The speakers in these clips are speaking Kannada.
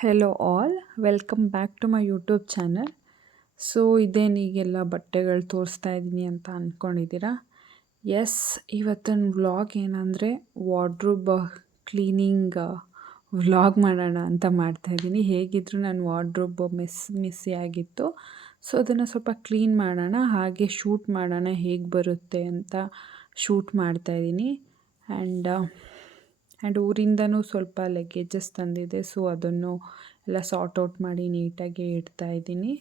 Hello all, welcome back to my YouTube channel. So ಇದೇನೀಗೆಲ್ಲ ಬಟ್ಟೆಗಳು ತೋರಿಸ್ತಾ ಇದ್ದೀನಿ ಅಂತ ಅಂದ್ಕೊಂಡಿದ್ದೀರಾ? ಎಸ್, ಇವತ್ತಿನ ವ್ಲಾಗ್ ಏನಂದರೆ ವಾರ್ಡ್ರೋಬ್ ಕ್ಲೀನಿಂಗ್ ವ್ಲಾಗ್ ಮಾಡೋಣ ಅಂತ ಮಾಡ್ತಾಯಿದ್ದೀನಿ. ಹೇಗಿದ್ದರೂ ನನ್ನ ವಾರ್ಡ್ರೋಬ್ ಮೆಸ್ಸಿ ಆಗಿತ್ತು. ಸೊ ಅದನ್ನು ಸ್ವಲ್ಪ ಕ್ಲೀನ್ ಮಾಡೋಣ, ಹಾಗೆ ಶೂಟ್ ಮಾಡೋಣ ಹೇಗೆ ಬರುತ್ತೆ ಅಂತ ಶೂಟ್ ಮಾಡ್ತಾಯಿದ್ದೀನಿ. ಆ್ಯಂಡ್ ಊರಿಂದನೂ ಸ್ವಲ್ಪ ಲಗೇಜಸ್ ತಂದಿದ್ದೆ, ಸೊ ಅದನ್ನು ಎಲ್ಲ ಸಾರ್ಟ್ ಔಟ್ ಮಾಡಿ ನೀಟಾಗಿ ಇಡ್ತಾಯಿದ್ದೀನಿ.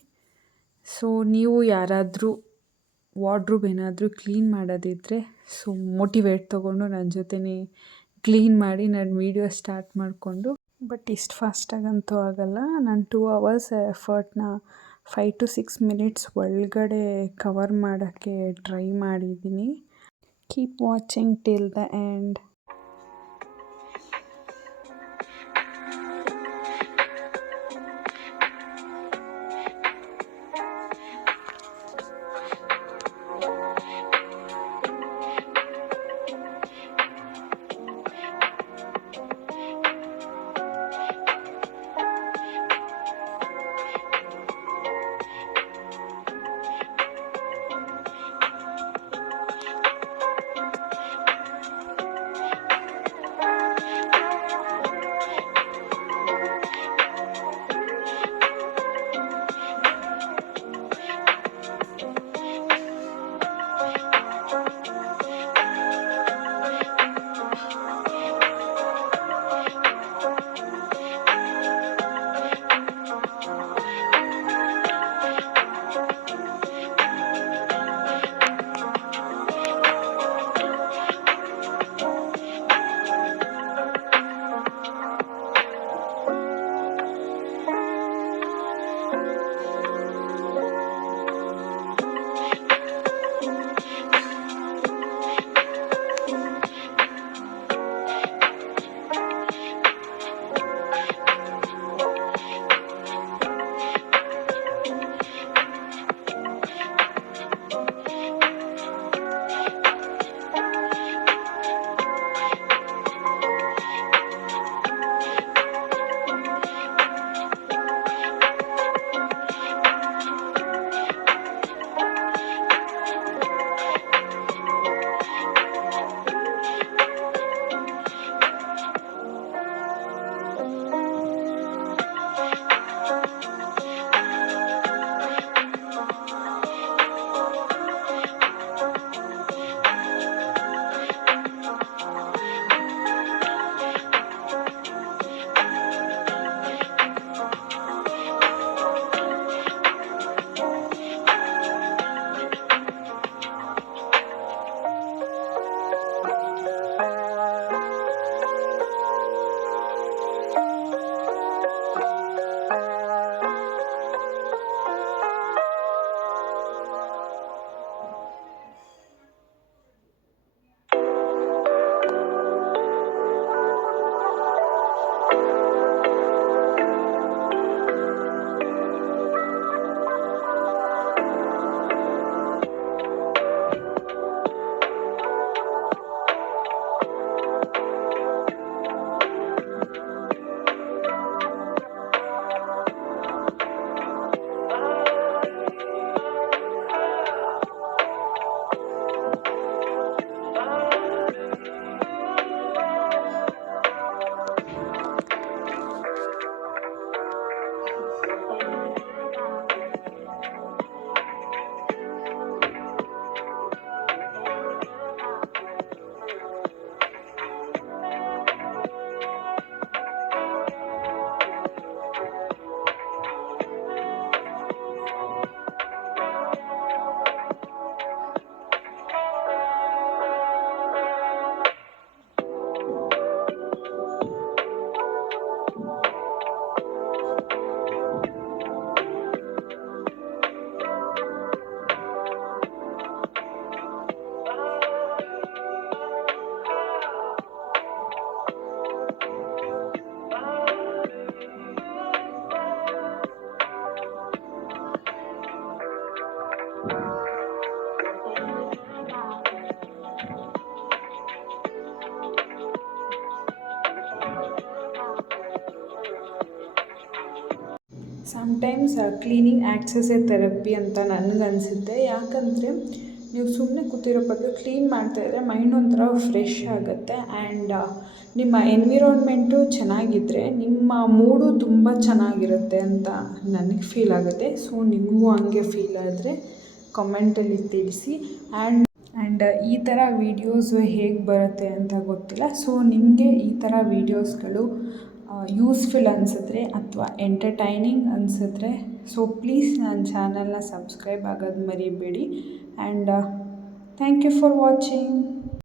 ಸೊ ನೀವು ಯಾರಾದರೂ ವಾರ್ಡ್ರೋಬ್ ಏನಾದರೂ ಕ್ಲೀನ್ ಮಾಡೋದಿದ್ದರೆ ಸೊ ಮೋಟಿವೇಟ್ ತೊಗೊಂಡು ನನ್ನ ಜೊತೆನೇ ಕ್ಲೀನ್ ಮಾಡಿ ನಾನು ವೀಡಿಯೋ ಸ್ಟಾರ್ಟ್ ಮಾಡಿಕೊಂಡು, ಬಟ್ ಇಷ್ಟು ಫಾಸ್ಟಾಗಂತೂ ಆಗೋಲ್ಲ. ನಾನು 2 hours ಎಫರ್ಟ್ನ 5 to 6 minutes ಒಳಗಡೆ ಕವರ್ ಮಾಡೋಕ್ಕೆ ಟ್ರೈ ಮಾಡಿದ್ದೀನಿ. Keep watching till the end. Sometimes cleaning acts A therapy ಅಂತ ನನಗನ್ಸುತ್ತೆ. ಯಾಕಂದರೆ ನೀವು ಸುಮ್ಮನೆ ಕೂತಿರೋ ಬದಲು ಕ್ಲೀನ್ ಮಾಡ್ತಾಯಿದ್ರೆ ಮೈಂಡ್ ಒಂಥರ ಫ್ರೆಶ್ ಆಗುತ್ತೆ ಆ್ಯಂಡ್ ನಿಮ್ಮ ಎನ್ವಿರಾನ್ಮೆಂಟು ಚೆನ್ನಾಗಿದ್ದರೆ ನಿಮ್ಮ ಮೂಡು ತುಂಬ ಚೆನ್ನಾಗಿರುತ್ತೆ ಅಂತ ನನಗೆ ಫೀಲ್ ಆಗುತ್ತೆ. ಸೊ ನಿಮಗೂ ಹಂಗೆ ಫೀಲ್ ಆದರೆ ಕಮೆಂಟಲ್ಲಿ ತಿಳಿಸಿ. ಆ್ಯಂಡ್ ಈ ಥರ ವೀಡಿಯೋಸು ಹೇಗೆ ಬರುತ್ತೆ ಅಂತ ಗೊತ್ತಿಲ್ಲ. ಸೊ ನಿಮಗೆ ಈ ಥರ ವೀಡಿಯೋಸ್ಗಳು ಯೂಸ್ಫುಲ್ ಅನಿಸಿದ್ರೆ ಅಥವಾ ಎಂಟರ್ಟೈನಿಂಗ್ ಅನಿಸಿದ್ರೆ ಸೊ ಪ್ಲೀಸ್ ನನ್ನ ಚಾನಲ್ನ ಸಬ್ಸ್ಕ್ರೈಬ್ ಆಗೋದು ಮರಿಬೇಡಿ. And thank you for watching.